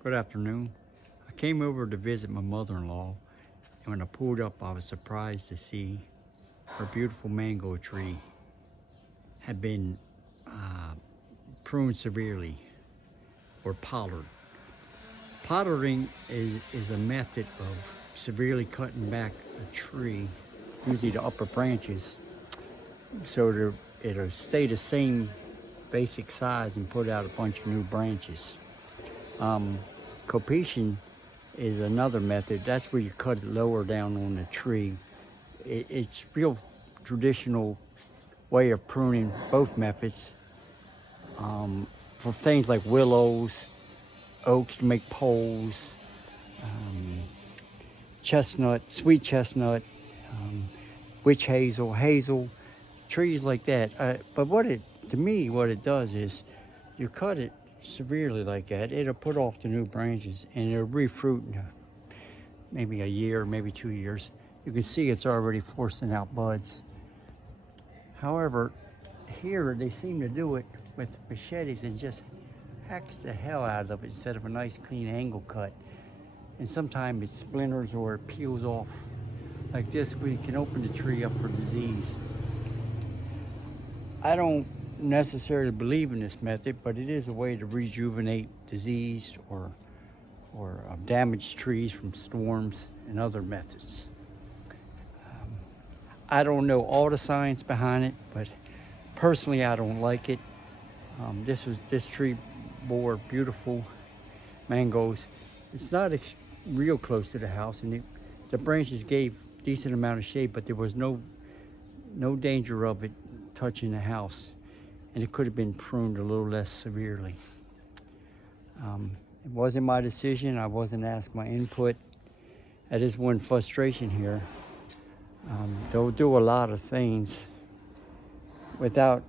Good afternoon. I came over to visit my mother-in-law, and when I pulled up, I was surprised to see her beautiful mango tree had been pruned severely, or pollard. Pollarding is a method of severely cutting back a tree, usually the upper branches, so that it'll stay the same basic size and put out a bunch of new branches. Khok He is another method. That's where you cut it lower down on the tree. It's real traditional way of pruning, both methods. For things like willows, oaks to make poles, chestnut, sweet chestnut, witch hazel, trees like that. But to me, what it does is you cut it severely like that, it'll put off the new branches and it'll refruit in maybe a year, maybe 2 years. You can see it's already forcing out buds. However, here they seem to do it with machetes and just hacks the hell out of it instead of a nice clean angle cut. And sometimes it splinters or it peels off. Like this, we can open the tree up for disease. I don't necessarily believe in this method, but it is a way to rejuvenate diseased or damaged trees from storms and other methods. I don't know all the science behind it, but personally I don't like it. This tree bore beautiful mangoes. It's not real close to the house, and the branches gave decent amount of shade, but there was no danger of it touching the house, and it could have been pruned a little less severely. It wasn't my decision. I wasn't asked my input. That is one frustration here. They'll do a lot of things without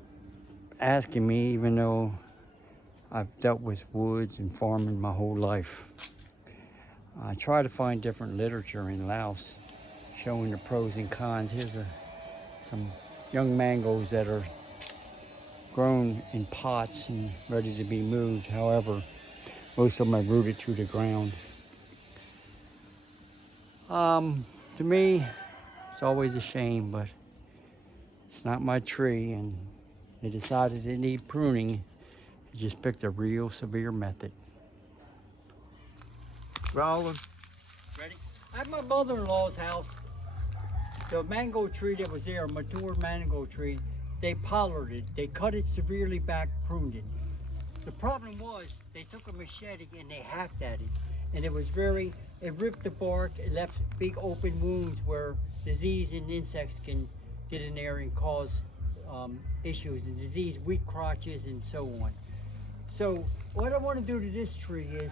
asking me, even though I've dealt with woods and farming my whole life. I try to find different literature in Laos showing the pros and cons. Here's some young mangoes that are grown in pots and ready to be moved. However, most of them are rooted to the ground. To me, it's always a shame, but it's not my tree, and they decided it needed pruning. They just picked a real severe method. Rolling. Ready? At my mother-in-law's house, the mango tree that was there, a mature mango tree, they pollarded. They cut it severely back, pruned it. The problem was they took a machete and they hacked at it, and it ripped the bark. It left big open wounds where disease and insects can get in there and cause issues, and disease, weak crotches, and so on. So what I want to do to this tree is,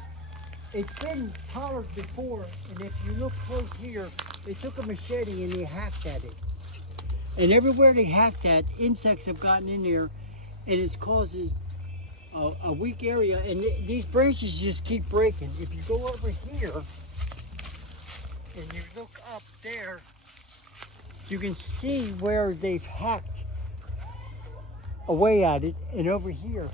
it's been pollarded before, and if you look close here, they took a machete and they hacked at it. And everywhere they hacked at, insects have gotten in there, and it's causing a weak area, and these branches just keep breaking. If you go over here and you look up there, you can see where they've hacked away at it, and over here.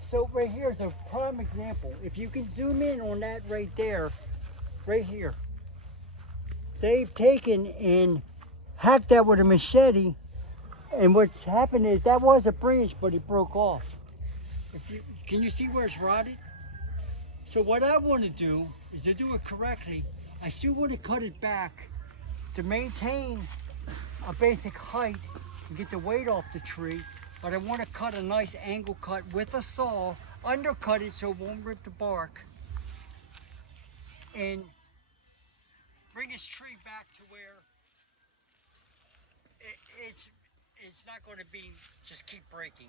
So right here is a prime example. If you can zoom in on that right there, right here, they've taken and hacked that with a machete, and what's happened is that was a branch, but it broke off. Can you see where it's rotted? So what I want to do is, to do it correctly, I still want to cut it back to maintain a basic height and get the weight off the tree, but I want to cut a nice angle cut with a saw, undercut it so it won't rip the bark, and bring this tree back to where it's not going to be just keep breaking.